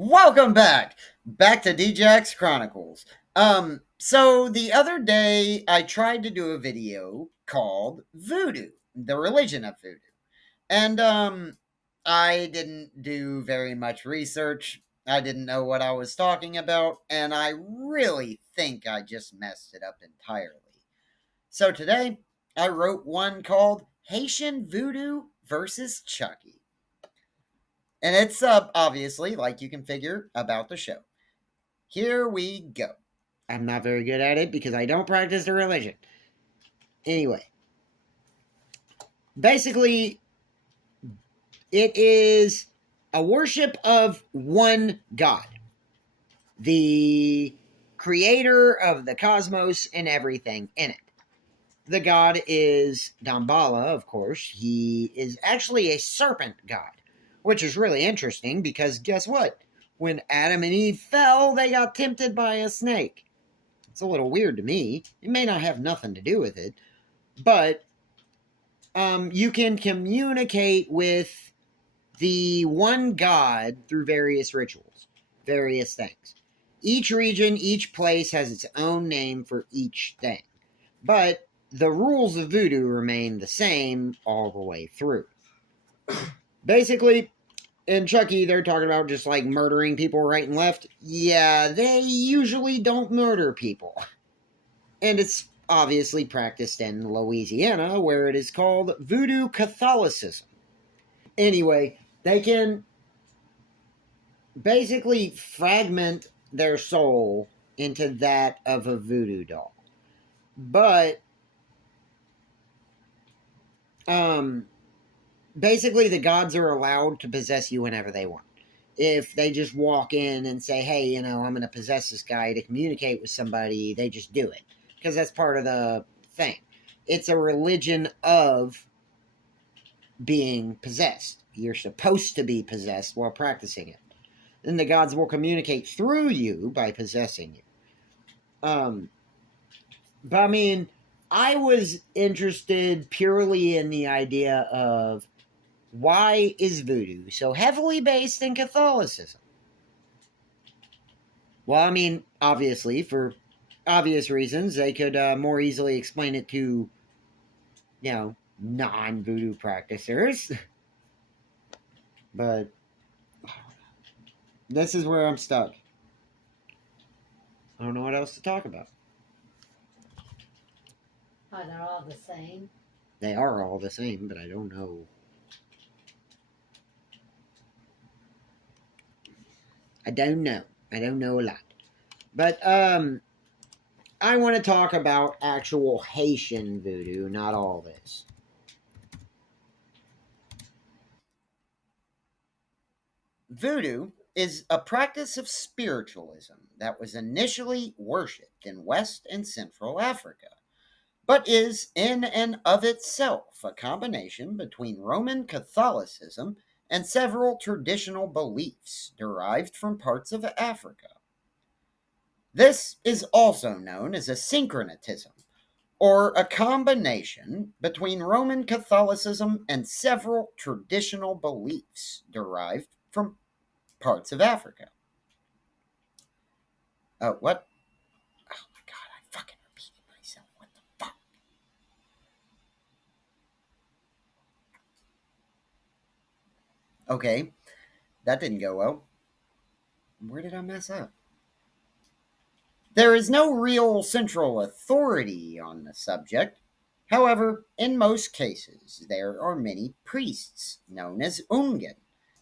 Welcome back to DJX Chronicles. So the other day I tried to do a video called Voodoo, the religion of Voodoo. And I didn't do very much research. I didn't know what I was talking about, and I really think I just messed it up entirely. So today I wrote one called Haitian Voodoo versus Chucky. And it's obviously, like you can figure, about the show. Here we go. I'm not very good at it because I don't practice the religion. Anyway, basically, it is a worship of one God, the creator of the cosmos and everything in it. The god is Damballa, of course. He is actually a serpent god, which is really interesting because guess what? When Adam and Eve fell, they got tempted by a snake. It's a little weird to me. It may not have nothing to do with it, but you can communicate with the one God through various rituals, various things. Each region, each place has its own name for each thing, but the rules of voodoo remain the same all the way through. Basically, in Chucky, they're talking about just like murdering people right and left. Yeah, they usually don't murder people. And it's obviously practiced in Louisiana, where it is called Voodoo Catholicism. Anyway, they can basically fragment their soul into that of a voodoo doll. But basically the gods are allowed to possess you whenever they want. If they just walk in and say, hey, I'm going to possess this guy to communicate with somebody, they just do it. Because that's part of the thing. It's a religion of being possessed. You're supposed to be possessed while practicing it. Then the gods will communicate through you by possessing you. But I mean, I was interested purely in the idea of why is voodoo so heavily based in Catholicism? Well, I mean, obviously, for obvious reasons, they could more easily explain it to, non-voodoo practitioners. But this is where I'm stuck. I don't know what else to talk about. Oh, they're all the same. They are all the same, but I don't know. I don't know. I don't know a lot. But I want to talk about actual Haitian voodoo, not all this. Voodoo is a practice of spiritualism that was initially worshipped in West and Central Africa, but is in and of itself a combination between Roman Catholicism and several traditional beliefs derived from parts of Africa. This is also known as a syncretism, or a combination between Roman Catholicism and several traditional beliefs derived from parts of Africa. Oh, what? Oh my god, I fucking repeated myself. What the fuck? Okay, that didn't go well. Where did I mess up? There is no real central authority on the subject. However, in most cases, there are many priests, known as Ungen,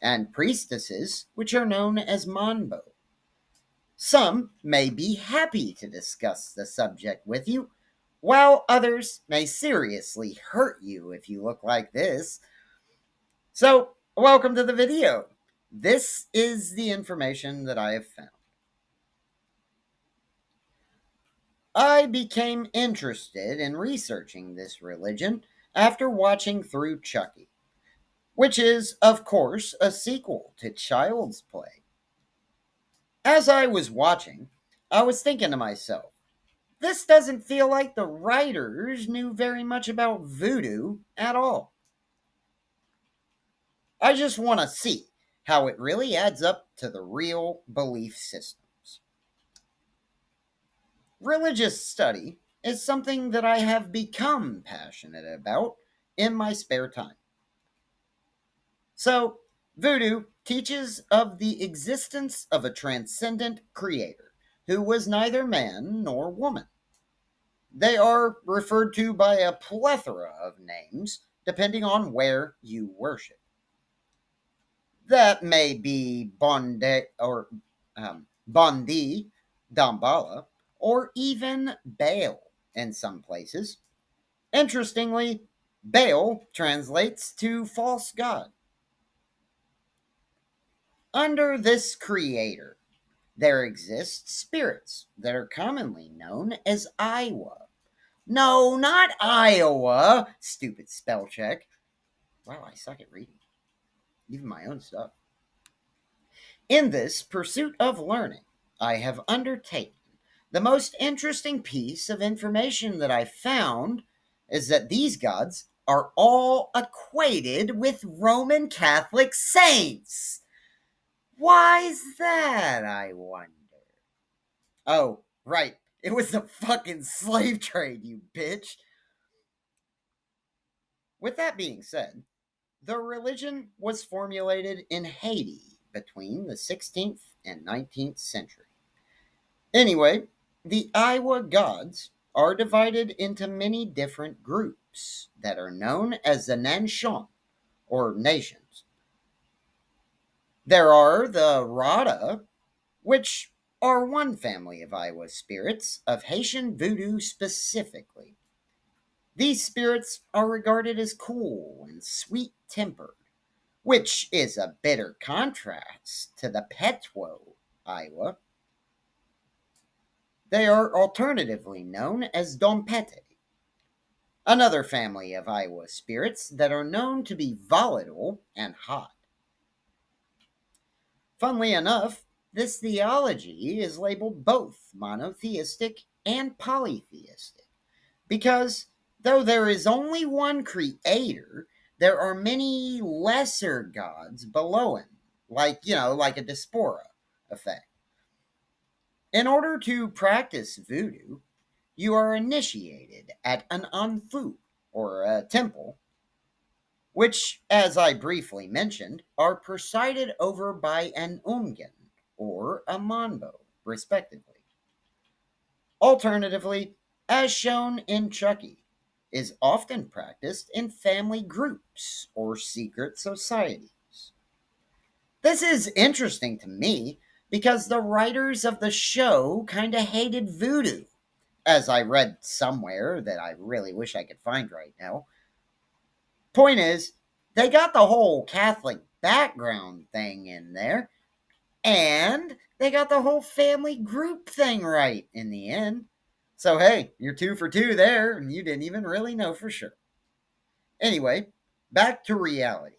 and priestesses, which are known as Monbo. Some may be happy to discuss the subject with you, while others may seriously hurt you if you look like this. So, welcome to the video. This is the information that I have found. I became interested in researching this religion after watching through Chucky, which is, of course, a sequel to Child's Play. As I was watching, I was thinking to myself, this doesn't feel like the writers knew very much about voodoo at all. I just want to see how it really adds up to the real belief systems. Religious study is something that I have become passionate about in my spare time. So, Voodoo teaches of the existence of a transcendent creator who was neither man nor woman. They are referred to by a plethora of names depending on where you worship. That may be Bondi, Dambala, or even Baal in some places. Interestingly, Baal translates to false god. Under this creator, there exist spirits that are commonly known as Iowa. No, not Iowa! Stupid spell check. Wow, I suck at reading, even my own stuff. In this pursuit of learning, I have undertaken the most interesting piece of information that I found is that these gods are all equated with Roman Catholic saints. Why's that, I wonder? Oh, right. It was the fucking slave trade, you bitch. With that being said, the religion was formulated in Haiti between the 16th and 19th century. Anyway, the Iowa gods are divided into many different groups that are known as the Nanshon, or nations. There are the Rada, which are one family of Iowa spirits of Haitian voodoo specifically. These spirits are regarded as cool and sweet tempered, which is a bitter contrast to the Petwo Iowa. They are alternatively known as Dompete, another family of Iowa spirits that are known to be volatile and hot. Funnily enough, this theology is labeled both monotheistic and polytheistic because though there is only one creator, there are many lesser gods below him, like a diaspora effect. In order to practice voodoo, you are initiated at an anfu, or a temple, which, as I briefly mentioned, are presided over by an ungan, or a manbo, respectively. Alternatively, as shown in Chucky, is often practiced in family groups or secret societies. This is interesting to me because the writers of the show kind of hated voodoo, as I read somewhere that I really wish I could find right now. Point is, they got the whole Catholic background thing in there, and they got the whole family group thing right in the end. So, hey, you're 2 for 2 there, and you didn't even really know for sure. Anyway, back to reality.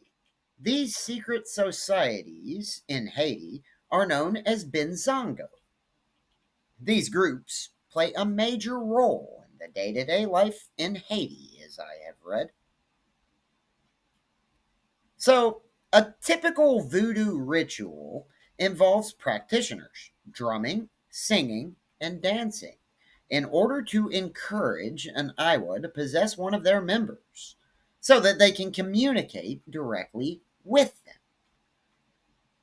These secret societies in Haiti are known as Benzongo. These groups play a major role in the day to day life in Haiti, as I have read. So, a typical voodoo ritual involves practitioners drumming, singing, and dancing in order to encourage an Iowa to possess one of their members so that they can communicate directly with them.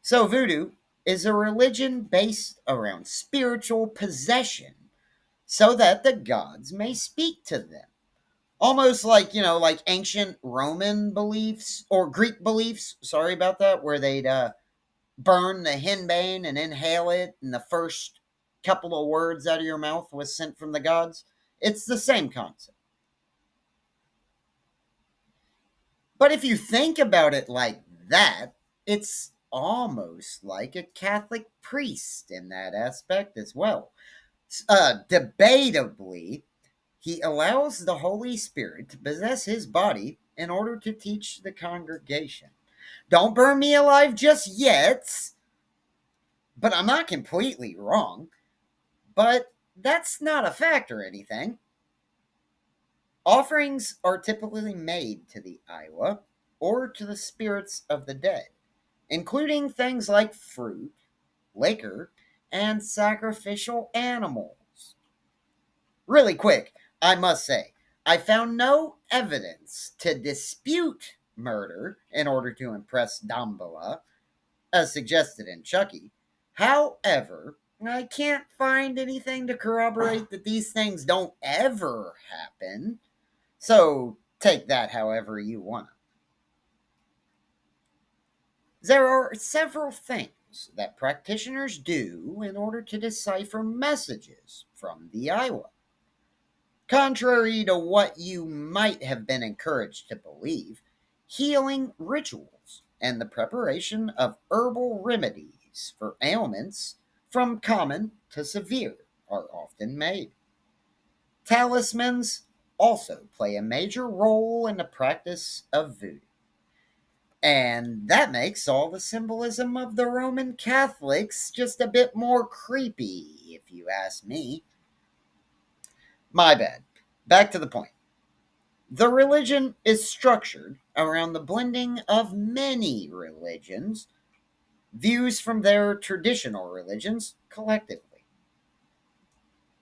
So, voodoo is a religion based around spiritual possession so that the gods may speak to them. Almost like ancient Roman beliefs or Greek beliefs. Sorry about that, where they'd burn the henbane and inhale it, and the first couple of words out of your mouth was sent from the gods. It's the same concept. But if you think about it like that, it's almost like a Catholic priest in that aspect as well. Debatably, he allows the Holy Spirit to possess his body in order to teach the congregation. Don't burn me alive just yet, but I'm not completely wrong. But that's not a fact or anything. Offerings are typically made to the Iowa or to the spirits of the dead, including things like fruit, liquor, and sacrificial animals. Really quick, I must say, I found no evidence to dispute murder in order to impress Dambala, as suggested in Chucky. However, I can't find anything to corroborate that these things don't ever happen. So take that however you want. There are several things that practitioners do in order to decipher messages from the Iowa. Contrary to what you might have been encouraged to believe, healing rituals and the preparation of herbal remedies for ailments from common to severe are often made. Talismans also play a major role in the practice of voodoo. And that makes all the symbolism of the Roman Catholics just a bit more creepy, if you ask me. My bad. Back to the point. The religion is structured around the blending of many religions, views from their traditional religions collectively.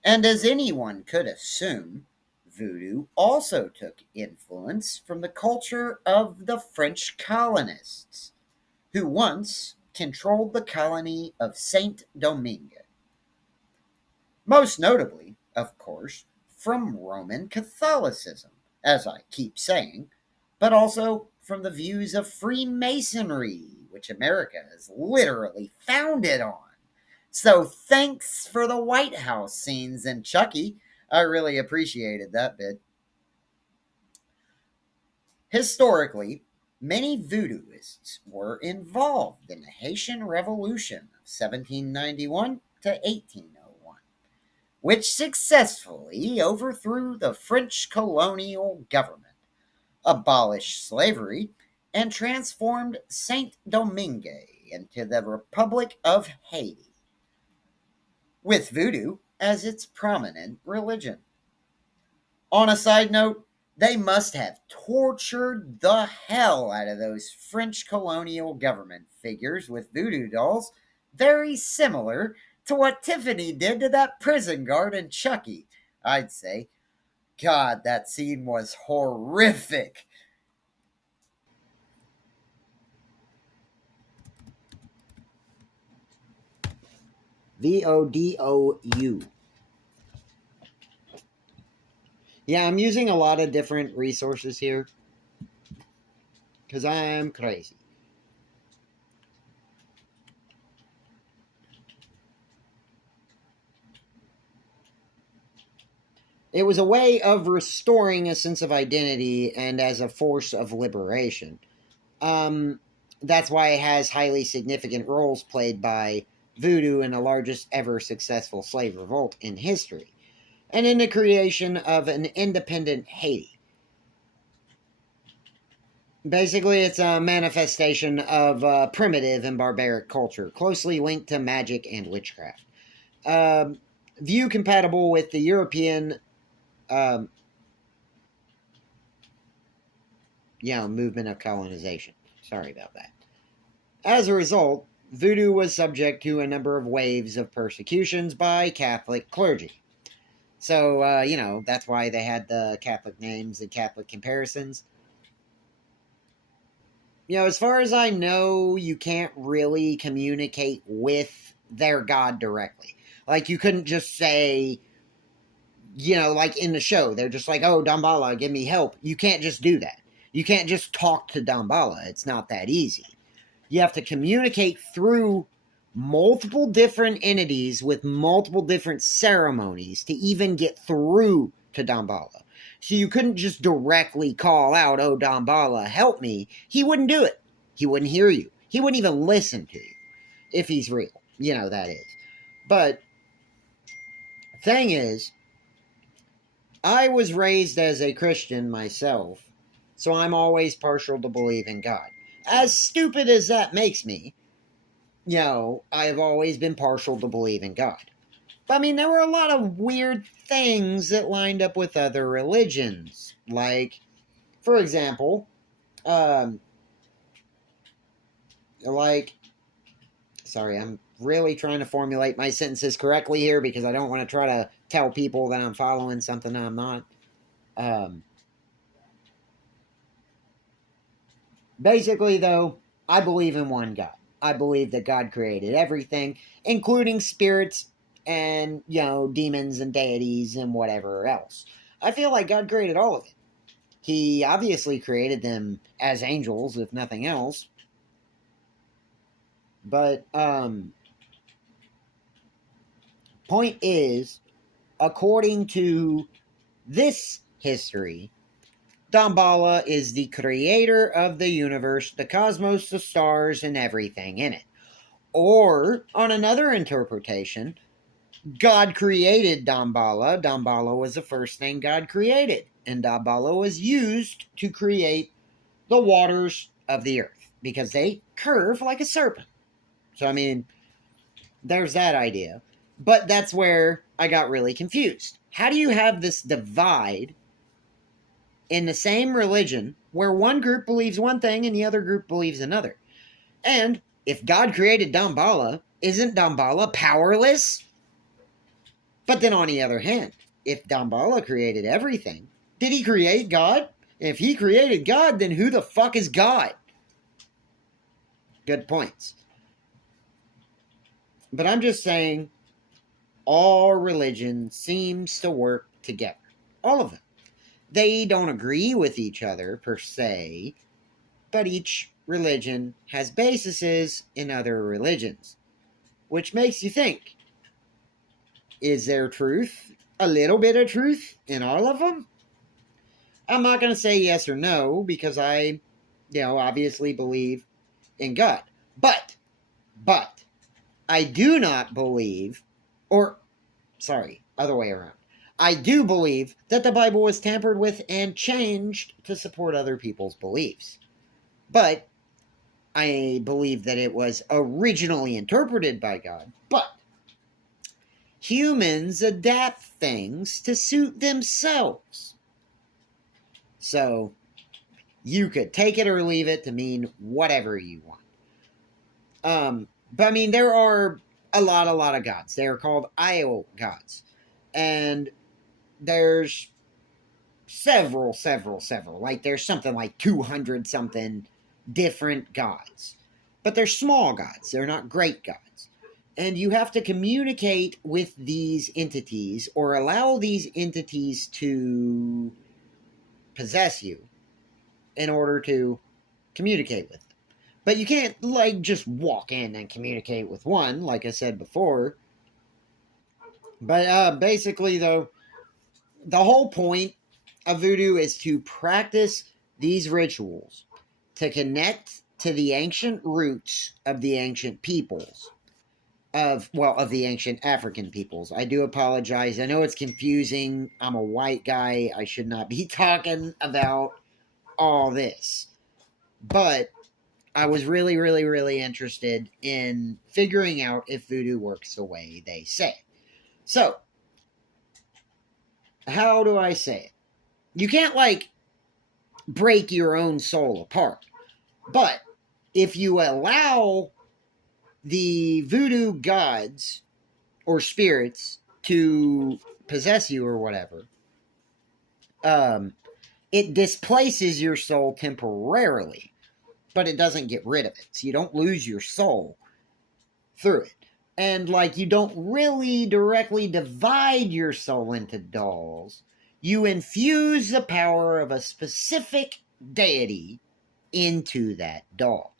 And as anyone could assume, voodoo also took influence from the culture of the French colonists, who once controlled the colony of Saint Domingue. Most notably, of course, from Roman Catholicism, as I keep saying, but also from the views of Freemasonry, which America is literally founded on. So thanks for the White House scenes in Chucky. I really appreciated that bit. Historically, many voodooists were involved in the Haitian Revolution of 1791 to 1801, which successfully overthrew the French colonial government, abolished slavery, and transformed Saint Domingue into the Republic of Haiti, with voodoo as its prominent religion. On a side note, they must have tortured the hell out of those French colonial government figures with voodoo dolls, very similar to what Tiffany did to that prison guard in Chucky, I'd say. God, that scene was horrific. VODOU. Yeah, I'm using a lot of different resources here because I'm crazy. It was a way of restoring a sense of identity and as a force of liberation. Um, that's why it has highly significant roles played by voodoo in the largest ever successful slave revolt in history, and in the creation of an independent Haiti. Basically, it's a manifestation of primitive and barbaric culture, closely linked to magic and witchcraft. Um, View compatible with the European, um, movement of colonization. Sorry about that. As a result, voodoo was subject to a number of waves of persecutions by Catholic clergy. So, that's why they had the Catholic names and Catholic comparisons. As far as I know, you can't really communicate with their God directly. Like, you couldn't just say, like in the show, they're just like, oh, Dambala, give me help. You can't just do that. You can't just talk to Dambala. It's not that easy. You have to communicate through multiple different entities with multiple different ceremonies to even get through to Dambala. So you couldn't just directly call out, oh, Dambala, help me. He wouldn't do it. He wouldn't hear you. He wouldn't even listen to you if he's real. That is. But thing is, I was raised as a Christian myself, so I'm always partial to believe in God. As stupid as that makes me, I have always been partial to believe in God. But I mean, there were a lot of weird things that lined up with other religions. Like, for example, Like, sorry, I'm really trying to formulate my sentences correctly here because I don't want to try to tell people that I'm following something I'm not. Basically, though, I believe in one God. I believe that God created everything, including spirits and, demons and deities and whatever else. I feel like God created all of it. He obviously created them as angels, if nothing else. But, point is, according to this history, Damballa is the creator of the universe, the cosmos, the stars, and everything in it. Or, on another interpretation, God created Damballa. Damballa was the first thing God created. And Damballa was used to create the waters of the earth because they curve like a serpent. So, I mean, there's that idea. But that's where I got really confused. How do you have this divide in the same religion where one group believes one thing and the other group believes another? And if God created Damballa, isn't Damballa powerless? But then on the other hand, if Damballa created everything, did he create God? If he created God, then who the fuck is God? Good points. But I'm just saying, all religion seems to work together. All of them. They don't agree with each other, per se, but each religion has bases in other religions. Which makes you think, is there truth? A little bit of truth in all of them? I'm not going to say yes or no, because I, obviously believe in God. But, I do not believe, other way around. I do believe that the Bible was tampered with and changed to support other people's beliefs. But I believe that it was originally interpreted by God. But humans adapt things to suit themselves. So you could take it or leave it to mean whatever you want. But I mean, there are a lot of gods. They are called Io gods. And there's several. Like, there's something like 200 something different gods. But they're small gods. They're not great gods. And you have to communicate with these entities or allow these entities to possess you in order to communicate with them. But you can't, just walk in and communicate with one, like I said before. But basically, though, the whole point of voodoo is to practice these rituals to connect to the ancient roots of the ancient peoples. Of the ancient African peoples. I do apologize. I know it's confusing. I'm a white guy. I should not be talking about all this. But I was really, really, really interested in figuring out if voodoo works the way they say. So, how do I say it? You can't, break your own soul apart. But if you allow the voodoo gods or spirits to possess you or whatever, it displaces your soul temporarily, but it doesn't get rid of it. So you don't lose your soul through it. And you don't really directly divide your soul into dolls. You infuse the power of a specific deity into that doll.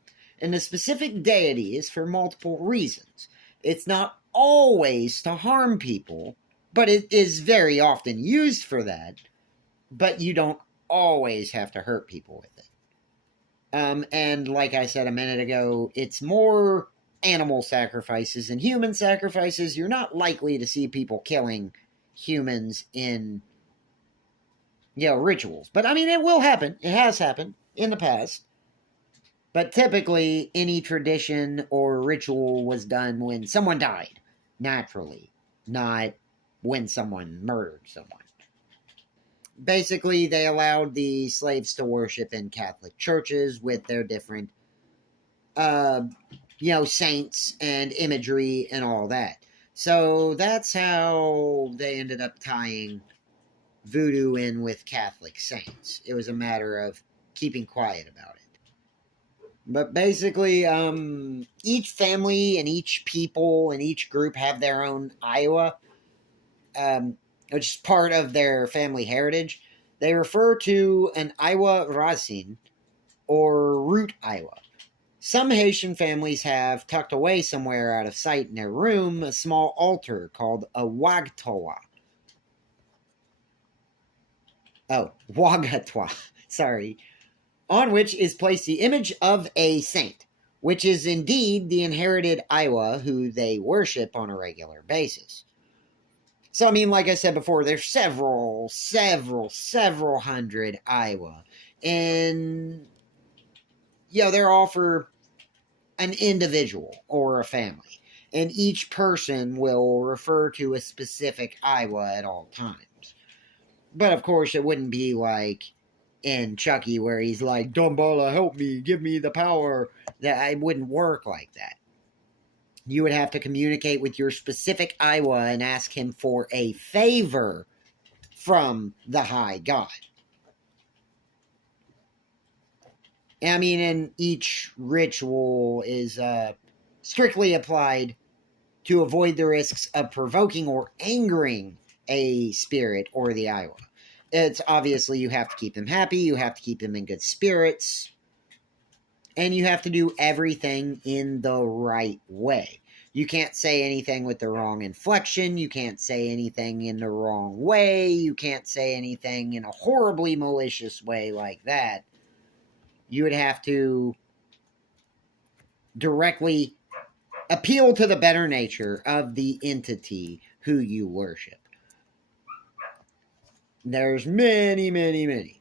And the specific deity is for multiple reasons. It's not always to harm people, but it is very often used for that. But you don't always have to hurt people with it. And like I said a minute ago, it's more animal sacrifices and human sacrifices. You're not likely to see people killing humans in, rituals. But I mean, it will happen. It has happened in the past. But typically, any tradition or ritual was done when someone died, naturally, not when someone murdered someone. Basically, they allowed the slaves to worship in Catholic churches with their different uh, saints and imagery and all that. So that's how they ended up tying voodoo in with Catholic saints. It was a matter of keeping quiet about it. But basically, each family and each people and each group have their own Iowa, which is part of their family heritage. They refer to an Iowa Racine or root Iowa. Some Haitian families have tucked away somewhere out of sight in their room a small altar called a wagtoa. Oh, wagatoa. Sorry. On which is placed the image of a saint, which is indeed the inherited Iowa who they worship on a regular basis. So, I mean, like I said before, there's several hundred Iowa. And, they're all for an individual or a family. And each person will refer to a specific Iowa at all times. But, of course, it wouldn't be like in Chucky where he's like, Dumbala, help me, give me the power. That it wouldn't work like that. You would have to communicate with your specific Iowa and ask him for a favor from the high god. I mean, and each ritual is strictly applied to avoid the risks of provoking or angering a spirit or the Iowa. It's obviously you have to keep them happy, you have to keep them in good spirits, and you have to do everything in the right way. You can't say anything with the wrong inflection. You can't say anything in the wrong way. You can't say anything in a horribly malicious way like that. You would have to directly appeal to the better nature of the entity who you worship. There's many, many, many.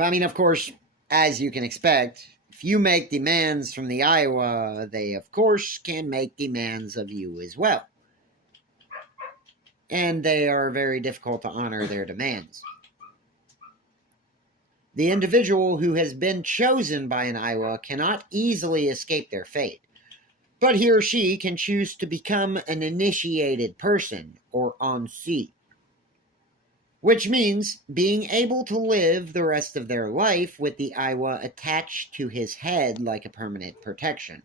I mean, of course, as you can expect, if you make demands from the Iowa, they, of course, can make demands of you as well. And they are very difficult to honor their demands. The individual who has been chosen by an Iowa cannot easily escape their fate, but he or she can choose to become an initiated person, or ansi, which means being able to live the rest of their life with the Iowa attached to his head like a permanent protection.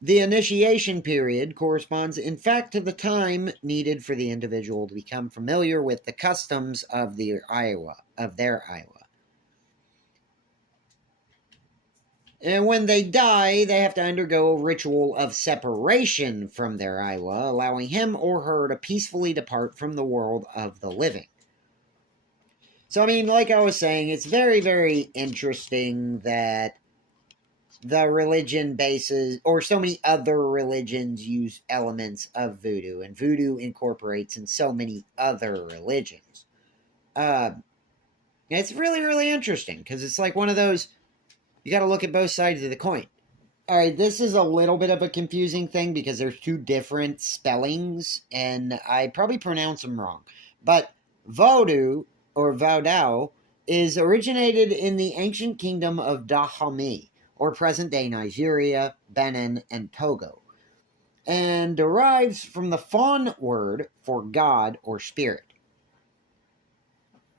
The initiation period corresponds, in fact, to the time needed for the individual to become familiar with the customs of their Iowa. And when they die, they have to undergo a ritual of separation from their Iowa, allowing him or her to peacefully depart from the world of the living. So, I mean, like I was saying, it's very, very interesting that the religion bases, or so many other religions use elements of voodoo, and voodoo incorporates in so many other religions. It's really, really interesting, because it's like one of those, you got to look at both sides of the coin. Alright, this is a little bit of a confusing thing, because there's two different spellings, and I probably pronounce them wrong. But Voodoo, or Vaudou, is originated in the ancient kingdom of Dahomey, or present-day Nigeria, Benin, and Togo, and derives from the Fon word for God or spirit.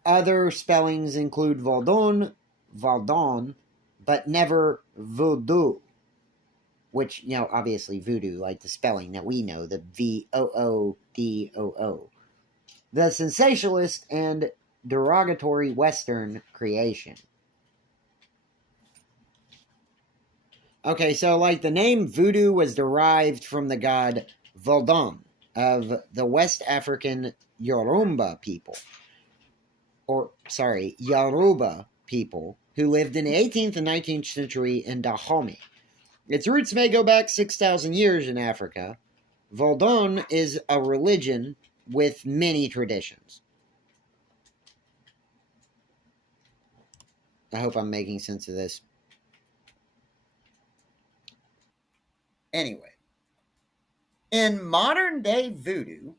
Other spellings include Vaudon, but never Voodoo, which, obviously voodoo, like the spelling that we know, the Voodoo. The sensationalist and derogatory Western creation. Okay, so like the name voodoo was derived from the god Vodun of the West African Yoruba people, who lived in the 18th and 19th century in Dahomey. Its roots may go back 6,000 years in Africa. Vodun is a religion with many traditions. I hope I'm making sense of this. Anyway, in modern day voodoo,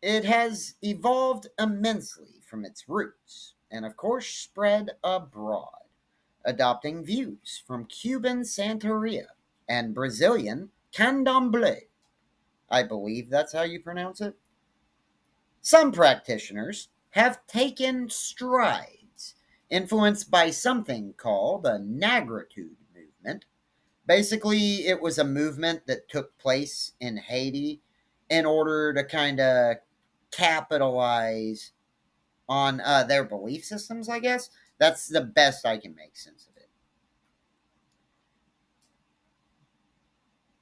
it has evolved immensely from its roots. and of course spread abroad, adopting views from Cuban Santeria and Brazilian Candomblé. I believe that's how you pronounce it. Some practitioners have taken strides influenced by something called the Negritude movement. Basically, it was a movement that took place in Haiti in order to kind of capitalize on their belief systems, I guess. That's the best I can make sense of it.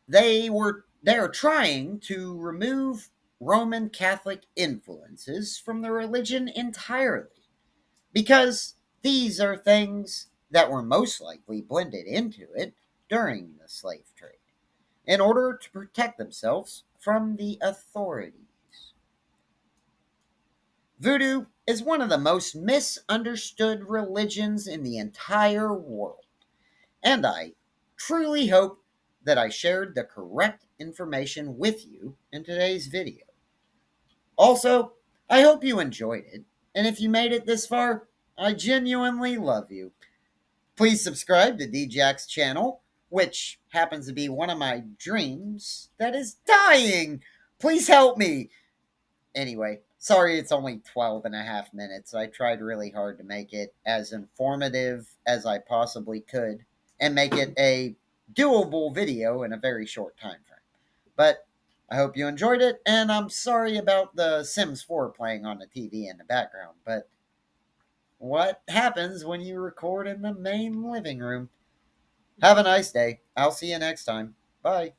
They are trying to remove Roman Catholic influences from the religion entirely because these are things that were most likely blended into it during the slave trade in order to protect themselves from the authorities. Voodoo is one of the most misunderstood religions in the entire world, and I truly hope that I shared the correct information with you in today's video. Also, I hope you enjoyed it, and if you made it this far, I genuinely love you. Please subscribe to DJack's channel, which happens to be one of my dreams that is dying. Please help me. Anyway, sorry it's only 12 and a half minutes. I tried really hard to make it as informative as I possibly could and make it a doable video in a very short time frame. But I hope you enjoyed it, and I'm sorry about the Sims 4 playing on the TV in the background, but what happens when you record in the main living room? Have a nice day. I'll see you next time. Bye.